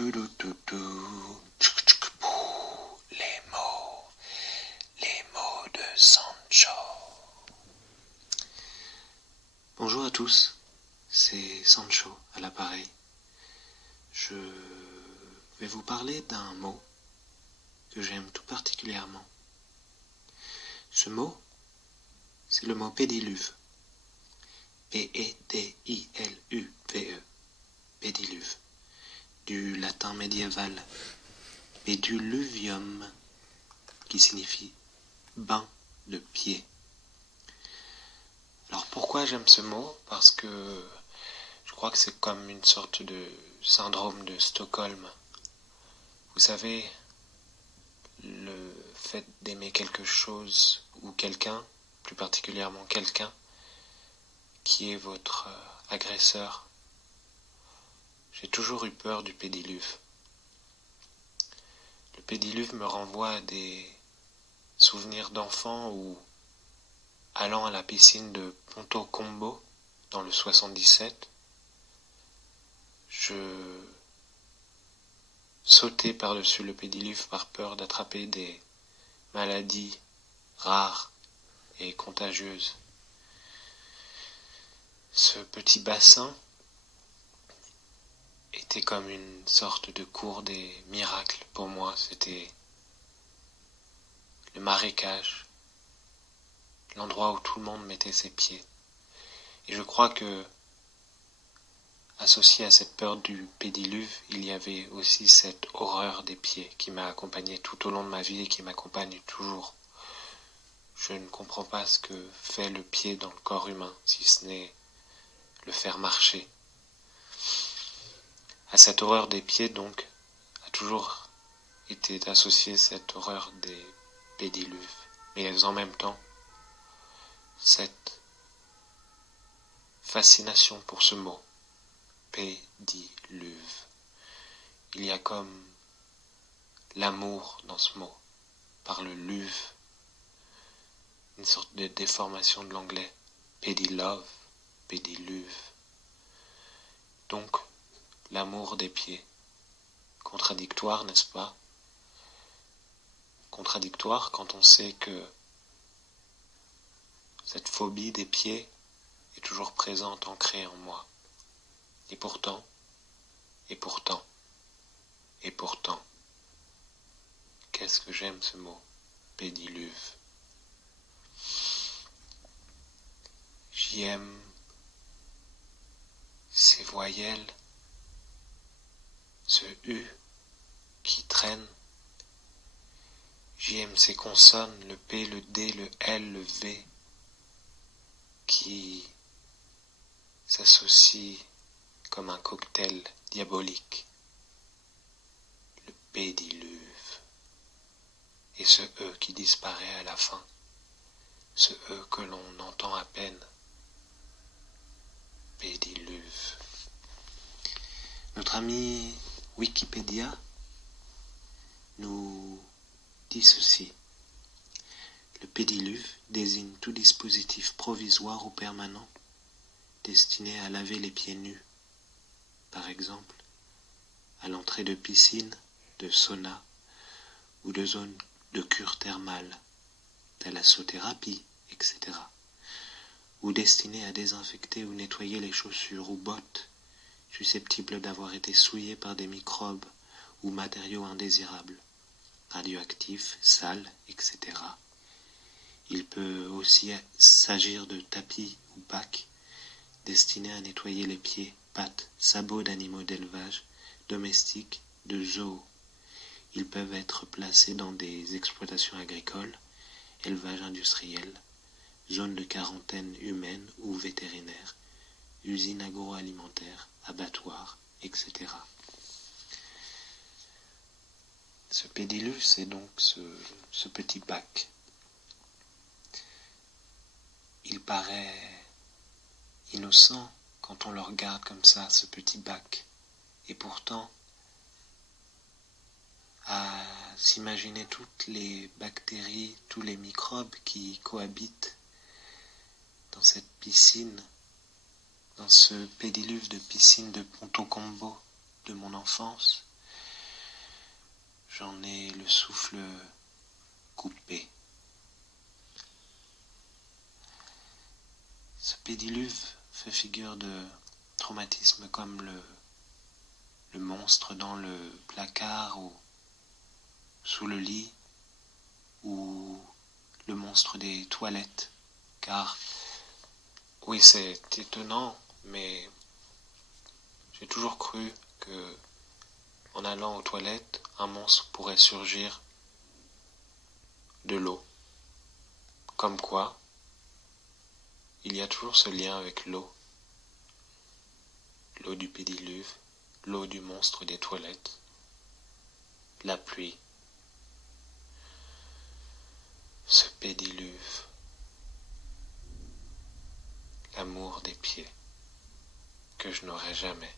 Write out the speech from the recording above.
Les mots de Sancho. Bonjour à tous, c'est Sancho à l'appareil. Je vais vous parler d'un mot que j'aime tout particulièrement. Ce mot, c'est le mot pédiluve. P-E-D-I-L-U-V-E. Pédiluve. Du latin médiéval pédiluvium, qui signifie bain de pied. Alors pourquoi j'aime ce mot ? Parce que je crois que c'est comme une sorte de syndrome de Stockholm. Vous savez, le fait d'aimer quelque chose ou quelqu'un, plus particulièrement quelqu'un, qui est votre agresseur. J'ai toujours eu peur du pédiluve. Le pédiluve me renvoie à des souvenirs d'enfant où, allant à la piscine de Ponto Combo, dans le 77, je sautais par-dessus le pédiluve par peur d'attraper des maladies rares et contagieuses. Ce petit bassin était comme une sorte de cour des miracles pour moi. C'était le marécage, l'endroit où tout le monde mettait ses pieds. Et je crois que, associé à cette peur du pédiluve, il y avait aussi cette horreur des pieds qui m'a accompagné tout au long de ma vie et qui m'accompagne toujours. Je ne comprends pas ce que fait le pied dans le corps humain, si ce n'est le faire marcher. À cette horreur des pieds, donc, a toujours été associée cette horreur des pédiluves. Mais en même temps, cette fascination pour ce mot, pédiluve. Il y a comme l'amour dans ce mot, par le luve, une sorte de déformation de l'anglais, pédilove, pédiluve. Donc, l'amour des pieds. Contradictoire, n'est-ce pas ? Contradictoire quand on sait que cette phobie des pieds est toujours présente, ancrée en moi. Et pourtant, qu'est-ce que j'aime ce mot, pédiluve. J'y aime ces voyelles, ce U qui traîne. J'y aime ces consonnes, le P, le D, le L, le V, qui s'associent comme un cocktail diabolique. Le pédiluve. Et ce E qui disparaît à la fin. Ce E que l'on entend à peine. Pédiluve. Notre ami Wikipédia nous dit ceci. Le pédiluve désigne tout dispositif provisoire ou permanent destiné à laver les pieds nus, par exemple, à l'entrée de piscine, de sauna ou de zone de cure thermale, thalassothérapie, etc. ou destiné à désinfecter ou nettoyer les chaussures ou bottes susceptibles d'avoir été souillées par des microbes ou matériaux indésirables, radioactifs, sales, etc. Il peut aussi s'agir de tapis ou bacs destinés à nettoyer les pieds, pattes, sabots d'animaux d'élevage, domestiques, de zoos. Ils peuvent être placés dans des exploitations agricoles, élevage industriel, zones de quarantaine humaine ou vétérinaire, usines agroalimentaires, abattoirs, etc. Ce pédiluve, c'est donc ce petit bac. Il paraît innocent quand on le regarde comme ça, ce petit bac. Et pourtant, à s'imaginer toutes les bactéries, tous les microbes qui cohabitent dans cette piscine, dans ce pédiluve de piscine de Ponto Combo de mon enfance, j'en ai le souffle coupé. Ce pédiluve fait figure de traumatisme comme le monstre dans le placard ou sous le lit, ou le monstre des toilettes. Car, oui, c'est étonnant, mais j'ai toujours cru que, en allant aux toilettes, un monstre pourrait surgir de l'eau. Comme quoi, il y a toujours ce lien avec l'eau. L'eau du pédiluve, l'eau du monstre des toilettes, la pluie, ce pédiluve, l'amour des pieds que je n'aurai jamais.